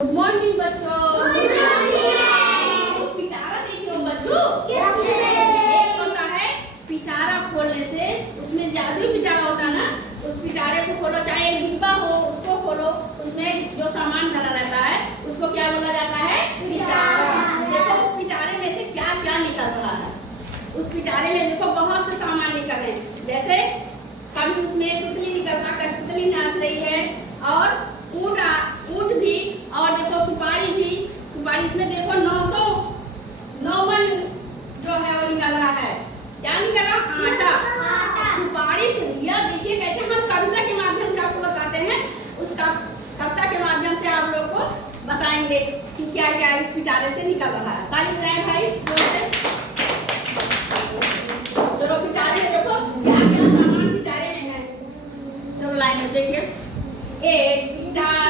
Good morning बच्चों। पिटारा देखिए बच्चों, एक होता है पिटारा खोलने से, उसमें जादुई पिटारा होता है ना, उस पिटारे को खोलो, चाहे डिब्बा हो उसको खोलो, उसमें जो सामान भरा रहता है उसको क्या बोला जाता है? पिटारा। देखो उस पिटारे में से क्या क्या निकल रहा है। उस पिटारे में देखो बहुत से सामान निकल रहे हैं, जैसे कभी उसमें सुतली निकलता है, सुतली नाच रही है, और ऊंट भी, और देखो सुपारी भी, सुपारी इसमें देखो 900 मन जो है वो निकल रहा है। क्या निकल रहा? आटा। सुपारी से यह देखिए कैसे हम कविता के माध्यम से आपको बताते हैं, उस कविता के माध्यम से आप लोग को बताएंगे कि क्या क्या इस पिटारे से निकल रहा है। ताली बजाएं भाई। चलो पिटारे में देखो क्या क्या सामान पिटारे में है, चलो लाइन में देखिए। एक पिटारा